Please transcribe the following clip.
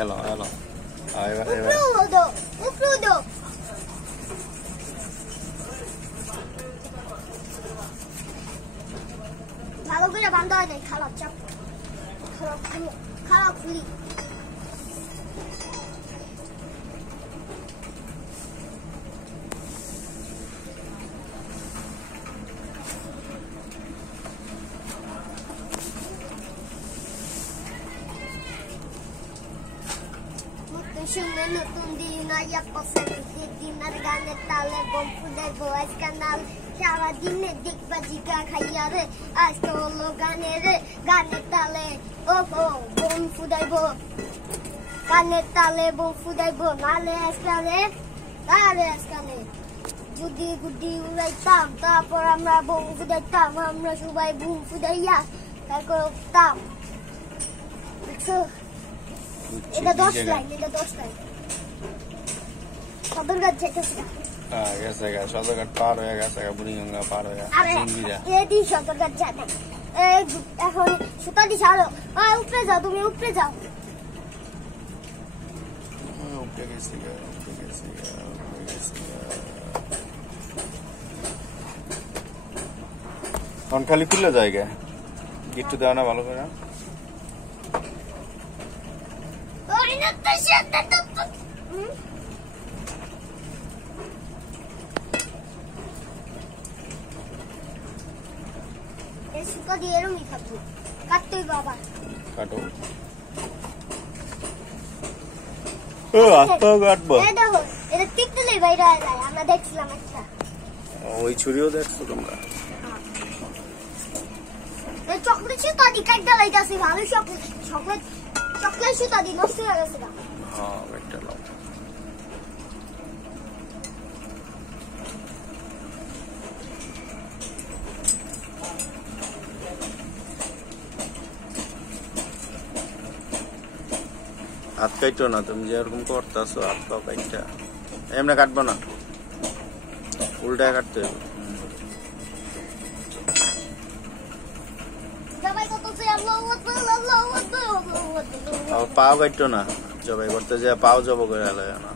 এলো এলো এবার ভালো করে বান্ধা হয় নাই খারাপ চাপ খারাপ খুলি শুনে নতুন দিন আইয়া পথে দিনের গানের তালে বোম ফুটাইবো আজকে নাল সারাদিনে ডিগবাজি গা খাইয়া রে আজকে হলো গানের তালে ও বোম ফুটাইবো গানের তালে বোম ফুটাইবো নালে আজকালে গুডি গুডি উড়াইতাম তারপর আমরা বোম ফুটাইতাম আমরা সবাই বোম ফুটাইয়া তারপর উঠতাম এটা 10 লাইন সদরঘাট যেতেছি গেছে সদরঘাট পার হয়ে গেছে বুড়িগঙ্গা পার হয়ে এই সদরঘাট যাবে এখন সুতাদি ছাড়ো উপরে যাও তুমি উপরে যাও উপরে গেছি এখন খালি খুলে জায়গা গিট্টু দেওয়া না ভালো করে সুতা দিয়ে এরমই থাকবো কাটতেই বাবা কাটো আস্তে কাটবো দেখো এটা টিকলে বাইরে যায় আমরা দেখছিলাম একটা ওই ছুরিও দেখছো তোমরা চকলেট সুতা দিয়ে কাটতে লাইতাছে ভালো চকলেট সুতা দিয়ে নষ্ট হয়ে গেছে হ্যাঁ একটা লাও হাত কাটো না তুমি যেরকম করতেছো হাত পাও কাটটা এমনি কাটবো না উল্টায় কাটতে হবে পাও কাটতো না জবাই করতে যে পাও জব করে না